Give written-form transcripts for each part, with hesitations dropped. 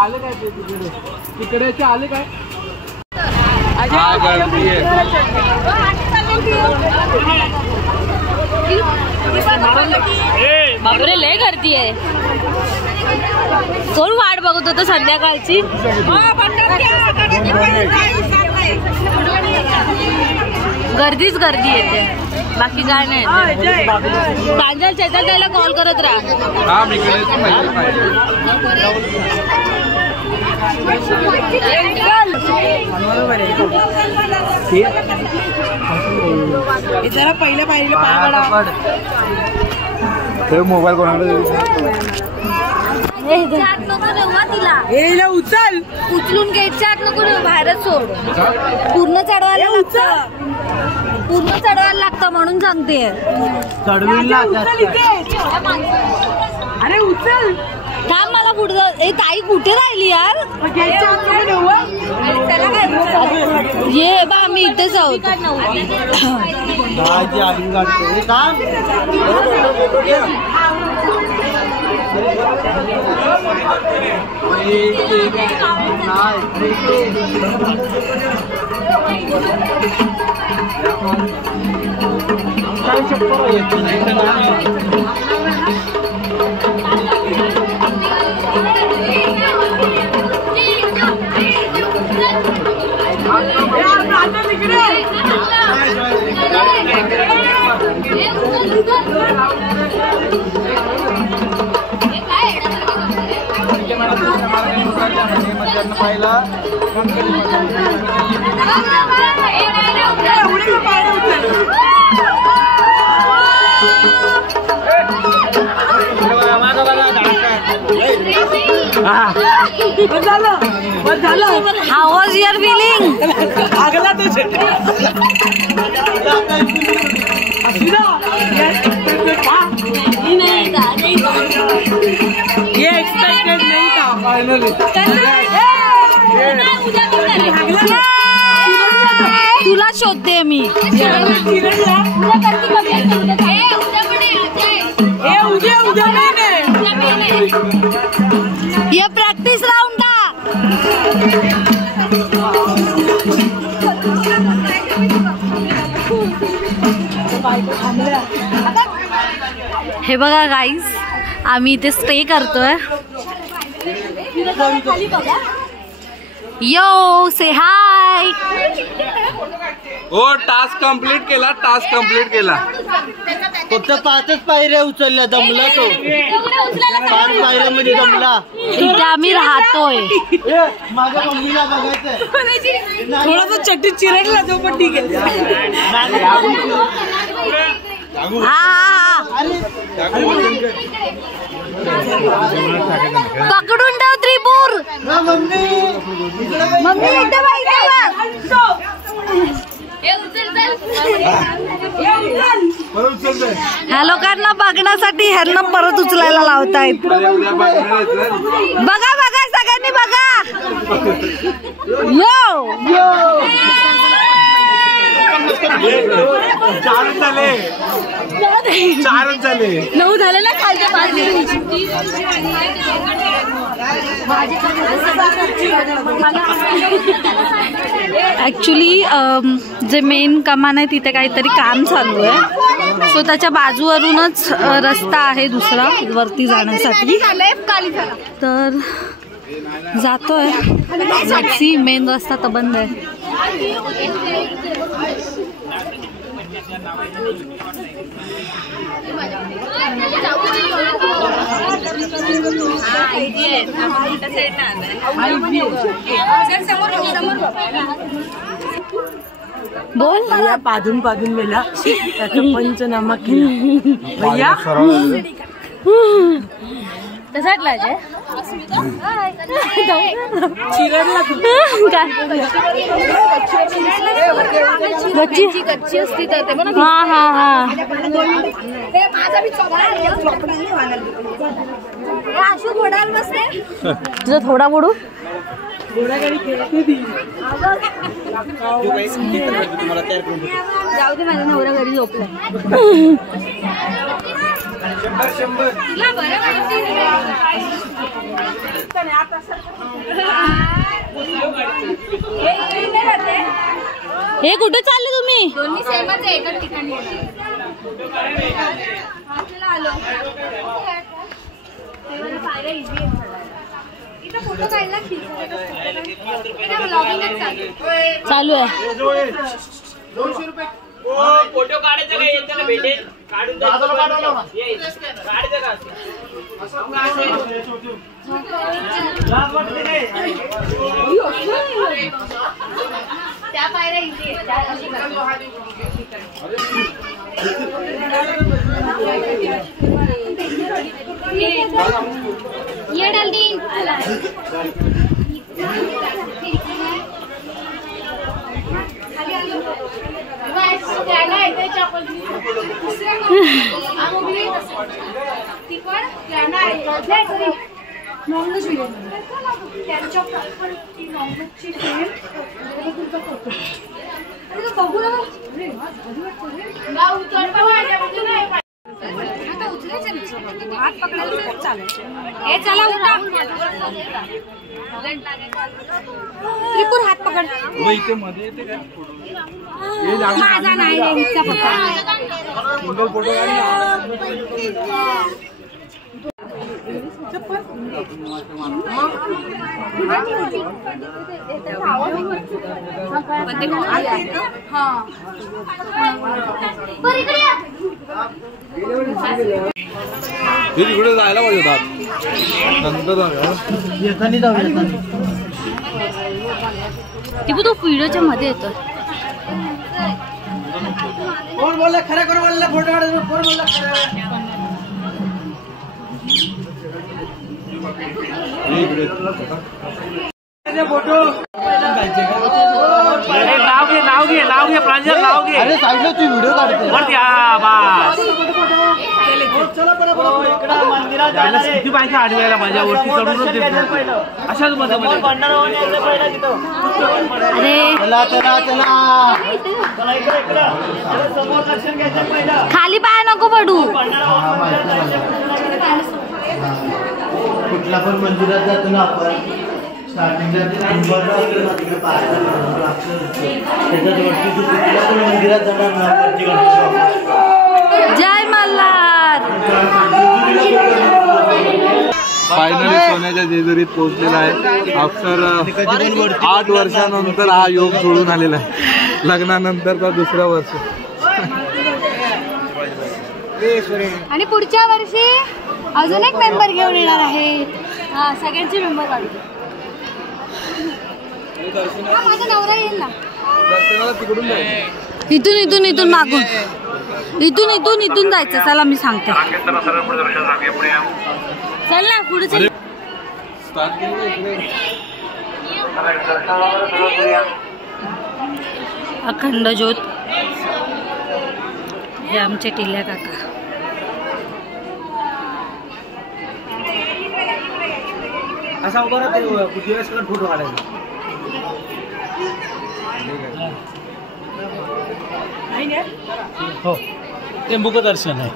आले काय तिकडे आले काय बापरे लय गर्दी आहे. कोण वाट बघत होतं संध्याकाळची. गर्दीच गर्दी येते, बाकी काय नाही. प्रांजल चैतल त्याला कॉल करत राहा. जरा पहिल्या पाहिजे पाय मोबाईल कोणाला तिला उचल, उचलून घ्यायच्या आत नको, बाहेरच सोड. पूर्ण चढवायला लागतं, पूर्ण चढवायला लागतं म्हणून सांगते. अरे उचल, थांब मला पुढे. ए ताई कुठे राहिली यार. ये बा मी इथेच आहोत. How was your feeling? अगला तो ये एक्सपेक्टेड नहीं था फाइनली. तुला शोधते मी. ये प्रॅक्टिस राऊंड था. हे बघा गाईज, आम्ही इथे स्टे करतोय. यो से हाय. हो टास्क कंप्लीट केला, टास्क कंप्लीट केला. फक्त 5च पायऱ्या उचलल्या, दमला तो. 5 पायऱ्यामध्ये दमला. इथे आम्ही राहतोय. माझ्या मम्मीला बघायचंय. थोडासा चट्टी चिरडला तो, पण ठीक आहे. पकडून ठेव त्रिपूर. मम्मी ह्या लोकांना बघण्यासाठी ह्यांना परत उचलायला लावतायत. बघा बघा सगळ्यांनी बघा. यो चार झाले 9 झाले ना खालच्या ऍक्च्युली जे मेन कमान आहे तिथे काहीतरी काम चालू आहे. सो त्याच्या बाजूवरूनच रस्ता आहे दुसरा वरती जाण्यासाठी. तर जातोय. टॅक्सी मेन रस्ता तर बंद आहे. बोल. भैया पाधून मेला, त्याचा पंचनामा केला. भैया तसाटला गच्ची गच्ची असती तर ते म्हणा. हा हा हा आशू घोडाला बसते. तुझा थोडा बुडू जाऊ दे. माझा नवरा घरी झोपलाय. हे कुठे चालले तुम्ही? दोन्ही सेमच आहे, एकाच ठिकाणी. चालू आहे. 200 रुपये. फोटो काढायचं काय येतं ना भेटेल काढून त्या पायऱ्या इथे ये डालती त्रिपुर हात पकड. इथे मध्ये येते काय माझा नाही रे सिंगल फोटो तिकडे जायला पाहिजे होता. नंतर टिपू तो व्हिडिओच्या मध्ये येतो. कोण बोलला खरं कोण बोलला फोटो काढायचं कोण बोलला फोटो नाव घे प्रांजल नाव घे. अरे साईडला तू व्हिडिओ काढते वरती बस चला इकडे मंदिरात किती पाहिजे आडव्याला माझ्या वरती चढूनच देतो अशाच मध्ये अरे चला चला चला इकडे समोर दर्शन घ्यायचं पहिलं. खाली पाय नको पडू. कुठला पण मंदिरात जातो ना आपण स्टार्टिंगला तिकडे पाहायला त्याच्यावरती तू कुठल्या पण मंदिरात जाणार ना. जय मल्हार. फायनली सोन्याच्या जेजुरीत पोहोचलेला आहे. अक्षर 8 वर्षानंतर हा योग सोडून आलेला आहे. लग्नानंतरचा दुसरा वर्ष. आणि पुढच्या वर्षी अजून एक मेंबर घेऊन येणार आहे. हा सगळ्यांचे मेंबर काढतो. माझा नवरा येईल ना. इथून मागून इथून जायचं. चला मी सांगते. चल ना पुढे चल. अखंड ज्योत हे आमचे टिल्या काका. असा उभा राहते फोटो काढायचा. हो ते मुखदर्शन आहे.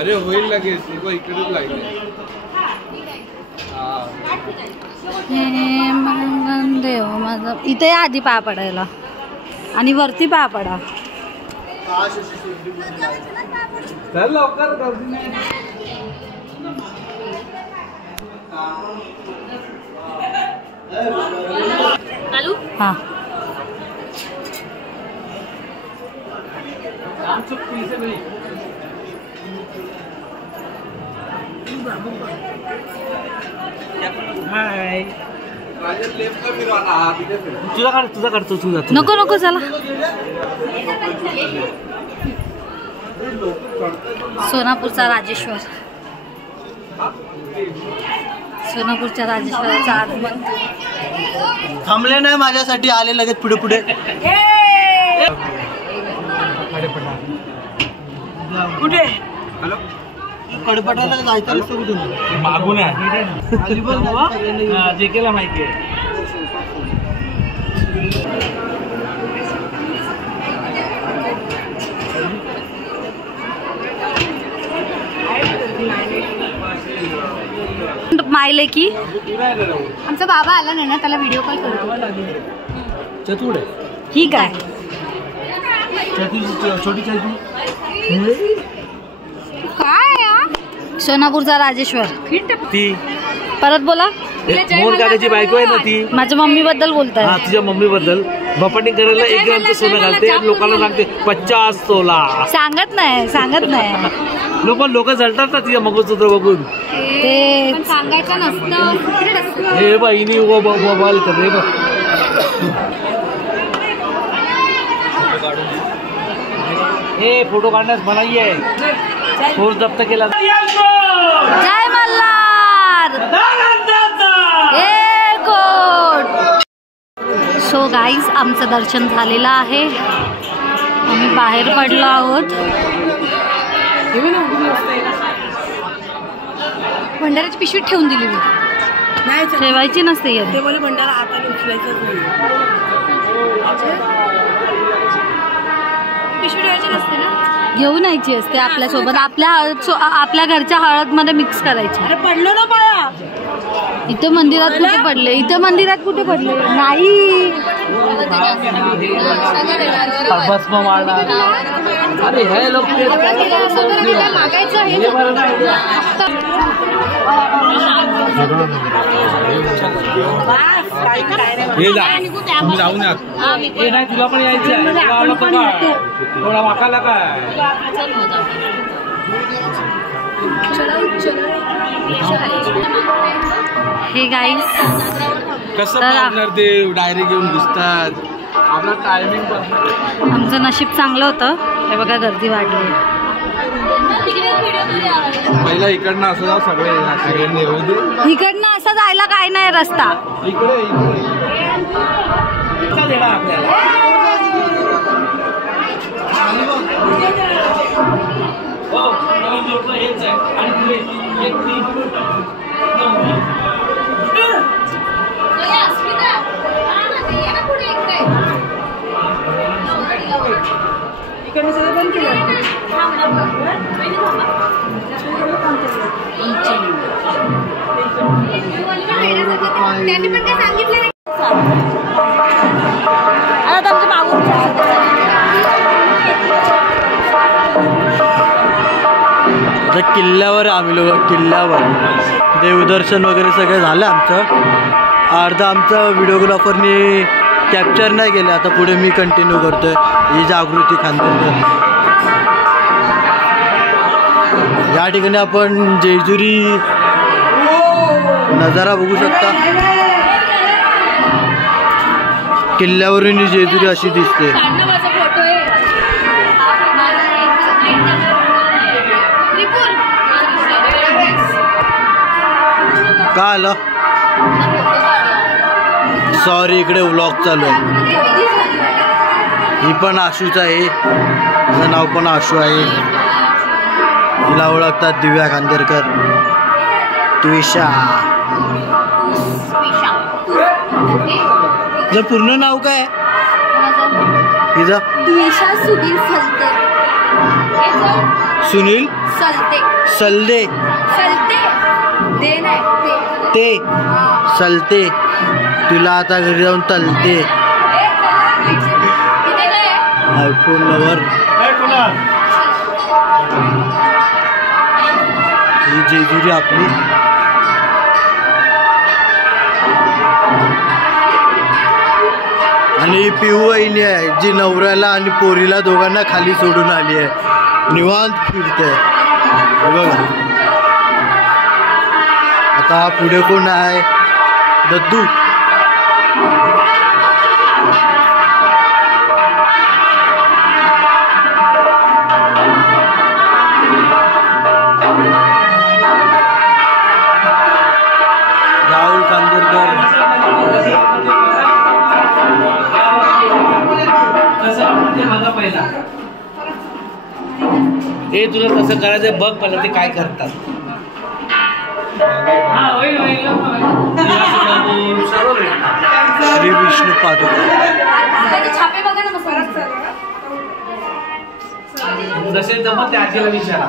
अरे होईल लगेच. इकडेच लागले. देव माझा. इथे आधी पाया पडायला आणि वरती पाया पडा. चल लवकर. हा हाय तुझा काढतो. नको चला. सोनापूरचा राजेश्वर. सोनापूरच्या राजेश्वराचा आगमन. थांबले नाही माझ्यासाठी, आले लगेच पुढे पुढे. कुठे कडपटाला जायचं कुठून मागून आहे. जे केला माहिती आहे. मायले की आमचा बाबा आला नाही ना, त्याला व्हिडिओ कॉल करतो. चतुर ठीक आहे. छोटी चतुर काय सोनापूरचा राजेश्वर. ती परत बोला. मोहन काकाची बायको आहे ना ती. माझ्या मम्मी बद्दल बोलताय. हा तुझ्या मम्मी बद्दल. बपाटिंग करायला 1 ग्रामचं सोनं घालते, लोकांना सांगते 50 तोला. सांगत नाही. लोक जळतात ना तिच्या मंगळसूत्र बघून. ते सांगायचं नसतं. हे बहिणी मोबाईल कर रे बघ. हे फोटो काढण्यास मनाई आहे. फोर्स जप्त केला. जय मल्हार. सो गाईज आमचं दर्शन झालेलं आहे. आम्ही बाहेर पडलो आहोत. भंडाऱ्याची पिशवी ठेवून दिली मी. नाही ठेवायची नसते. ते बोले भंडारा हाताने उचलायचं पिशवी ठेवायची नसते ना, घेऊन यायची असते आपल्यासोबत. आपल्या घरच्या हळद मध्ये मिक्स करायची. अरे पडलो ना पाया. इथे मंदिरात कुठे पडले? इथे मंदिरात कुठे पडले? नाही. भस्म मारणार. अरे हे लोक जाऊन हे नाही. तुला पण यायचं थोडा वाकाला काय. हे गाईस कसं पाहणार ते डायरी घेऊन घुसतात. आपला टायमिंग पण. आमचं नशीब चांगलं होतं. हे बघा गर्दी वाढली. पहिला इकडनं असं जाऊ सगळ्यांनी येऊ दे. इकडनं असं जायला काय नाही रस्ता. इकडे इकडनं सगळं बंद केलं. त्यांनी पण काय सांगितलं नाही. आता आमच्या मागून किल्ल्यावर आम्ही लोक किल्ल्यावर देवदर्शन वगैरे सगळं झालं आमचं. अर्धा आमचं व्हिडिओग्राफरनी कॅप्चर नाही केलं. आता पुढे मी कंटिन्यू करतोय. ही जागृती खानदेकर. या ठिकाणी आपण जेजुरी नजारा बघू शकता. किल्ल्यावरून ही जेजुरी अशी दिसते. का आलं सॉरी इकडे व्लॉग चालू आहे. ही पण आशूच आहे. हिचं नाव पण आशू आहे. तिला ओळखतात दिव्या खांदेकर. त्विषा. तुझं पूर्ण नाव काय तिचं? त्विषा सुनील सलते. सुनील सलते. सलदे. सलते दे नाही ते सलते. तुला आता घरी जाऊन तलते. IPhone lover. ही जेजुरी आपली. आणि पिऊ वहिनी आहे जी नवऱ्याला आणि पोरीला दोघांना खाली सोडून आली आहे. निवांत फिरते. बघा आता पुढे कोण आहे? दद्दू. राहुल कांदेरकर. हे तुला कसं करायचं बघ पहिला ते काय करतात. श्री विष्णू पादुका. छापे बघा ना मस्त. जसे जमत त्या आजीला विचारा.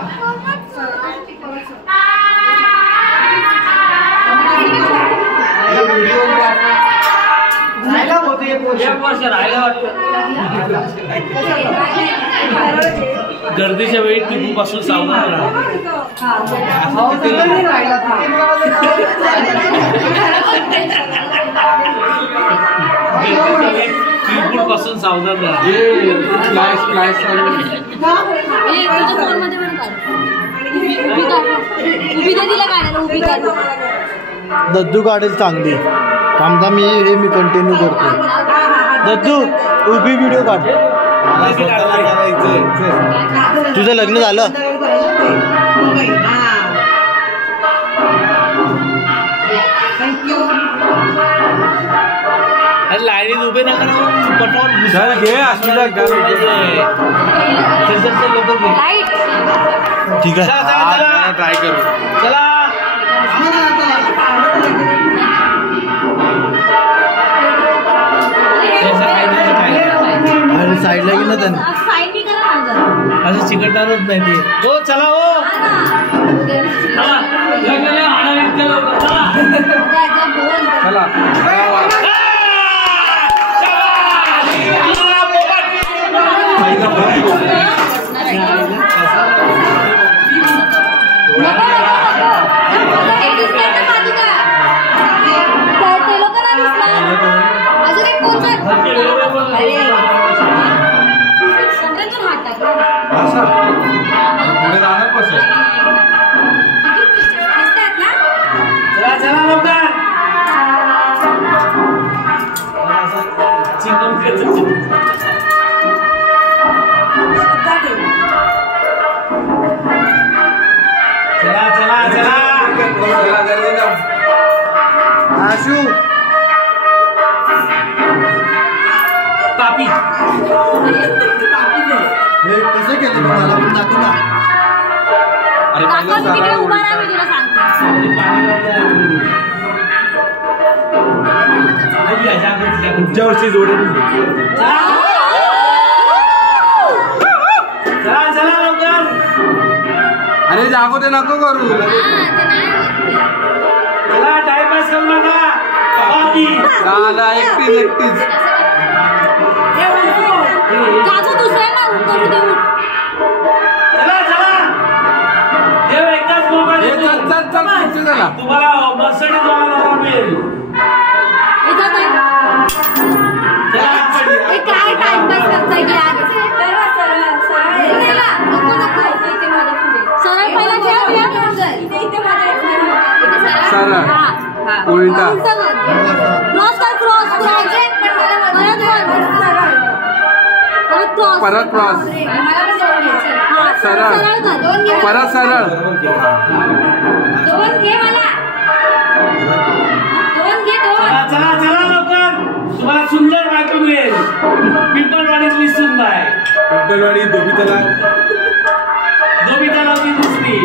गर्दीच्या वेळी टिपू पासून सावधान राहा. टिपूड पासून सावधान राहा. दद्दू काढेल चांगली. थांबता मी कंटिन्यू करतो. दद्दू उभी व्हिडिओ काढ. तुझं लग्न झालं? लाईनीत उभे नका पटवून घे असल्या ठीक आहे. ट्राय करू. चला आणि साईडला गेलं ना त्यांनी. असं चिकटणारच नाही ते. हो चला हो. चला पुढे जाणार कसं? चला चला लवकर. चला चला चला. आशू पापी हे कसं केलं मला पण दाखव ना. अरे पहिलं सरळ पुढच्या वर्षी जोडेल. अरे जागो ते नको करू. टाइमपास करू नका. झालं एकटीच. देव एकदाच मोबाईल देतो. तुम्हाला मर्सिडीज वाला मिळेल. सरळ उलटा परत क्रॉस सरळ परत सरळ. चला लवकर. तुम्हाला सुंदर बायको मिळेल. पिंपलवाडीतली सुंदर आहे. पिंपलवाडी धोबीतला दुसरी.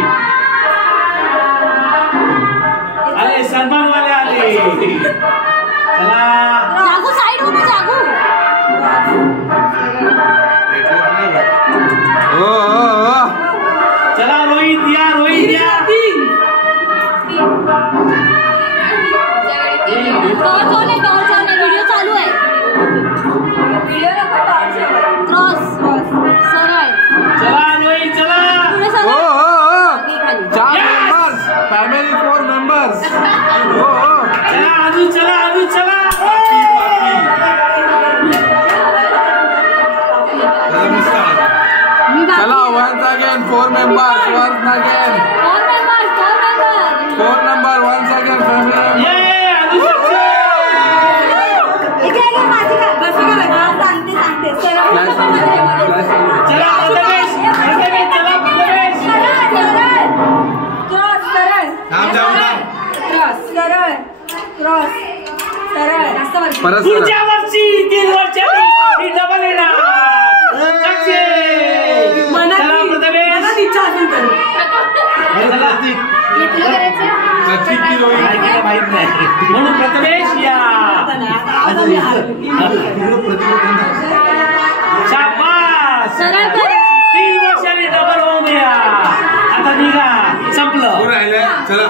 अरे सन्मानवाले आले. चला हो. चला रोहित या. व्हिडिओ चालू आहे. चला रोहित चला. हो 4 मेंबर्स फॅमिली 4 मेंबर्स. हो चला अजून चला. चला once again 4 members once again 4 number once again family member. परत पुढच्या वर्षी 3 वर्षांनी डबल येणार. माहित नाही म्हणून प्रथमेश या. शाबास. 3 वर्षांनी डबल होऊन या. आता निघा. संपलं. चला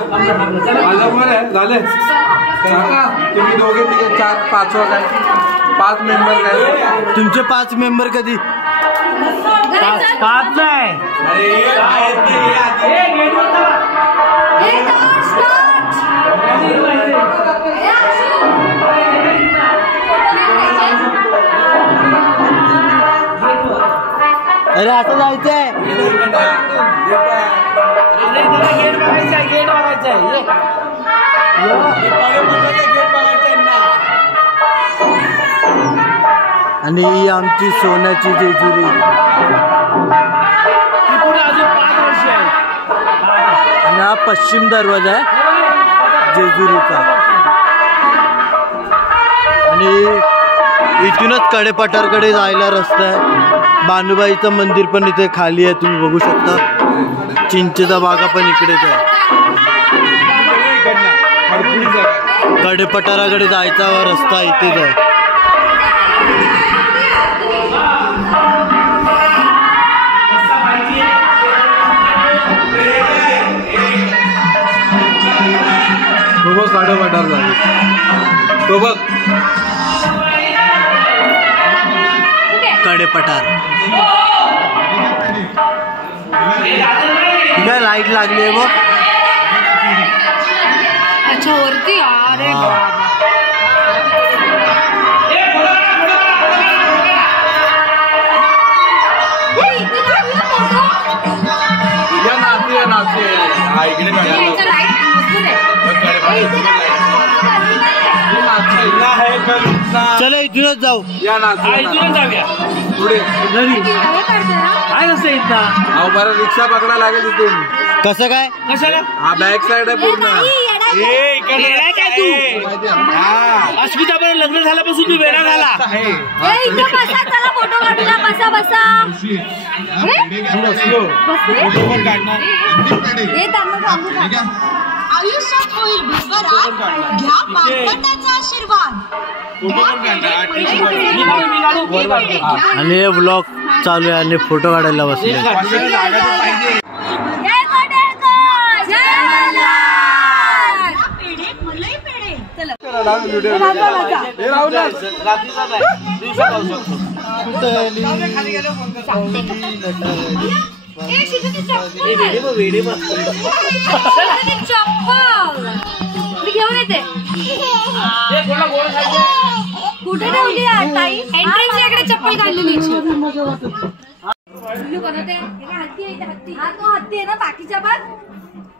झाले. तुम्ही दोघे तिघे 4 5 काय 5 मेंबर काय. तुमचे 5 मेंबर कधी. 5 नाही. अरे आता जायचंय. गेट बघायचं आहे. आणि ही आमची सोन्याची जेजुरी. पुढे अजून 5 वर्ष आहे. आणि हा पश्चिम दरवाजा आहे जेजुरीचा. आणि इथूनच कडेपठारकडे जायला रस्ता आहे. बानुबाईचं मंदिर पण इथे खाली आहे, तुम्ही बघू शकता. चिंचेचा बागा पण इकडेच आहे. कडेपठाराकडे जायचा रस्ता इथेच आहे. कडेपठार झाले तो बघ. कडेपठार काय लाईट लागली आहे बघ. अच्छा वरती. अरे नाचते चला इथूनच जाऊ. या इथूनच जाऊया पुढे घरी. काय नसतं इथं. अहो बरं रिक्षा पकडा लागेल इथून. कसं काय. कशाला. हा बॅक साइड आहे पूर्ण. काय तू अस्मिता पण लग्न झाल्यापासून तू वेळा झाला. फोटो काढूया. बसा आयुष्यात होईल भरभराट. घ्या मानवताचा आशीर्वाद. आणि हे ब्लॉग चालू आहे आणि फोटो काढायला बसले. व्हिडिओ रात्रीचा नाही, दिवसा जाऊ शकतो. वेडे मग मी घेऊन येते. कुठे ठेवली एंट्रन्सच्याकडे चप्पल काढलेली. हा तो हत्ती आहे ना, बाकीच्या पण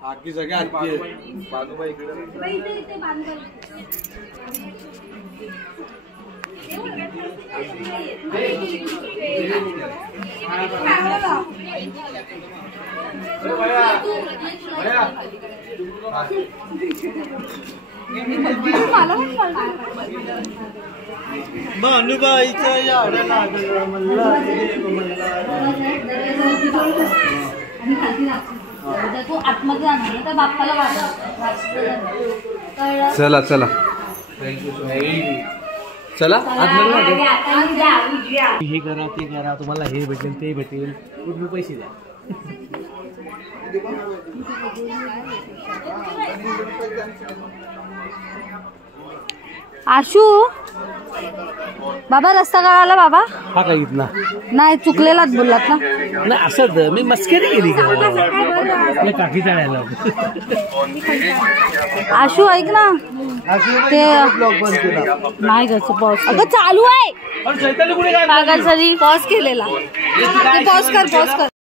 बाकी सगळे हत्ती आहे. बाजूबा इकडे भानुबाईचा याडा लागला मल्ला तू आतमध्ये जाणार तर बाप्पाला वाटत. चला चला चला हे करा ते करा, तुम्हाला हे भेटेल ते भेटेल, पूर्ण पैसे द्या. आशू बाबा रस्ता काढायला बाबा. हा काय इथला नाही चुकलेलाच बोललात ना. नाही असं मी मस्करी केली का आपल्या काकीचा आणायला. आशू ऐक ना ते ब्लॉग बंद केला. नाही घरचं पॉज अगं चालू आहे. चैतन्य कुठे काय पॉज केलेला. पॉज कर.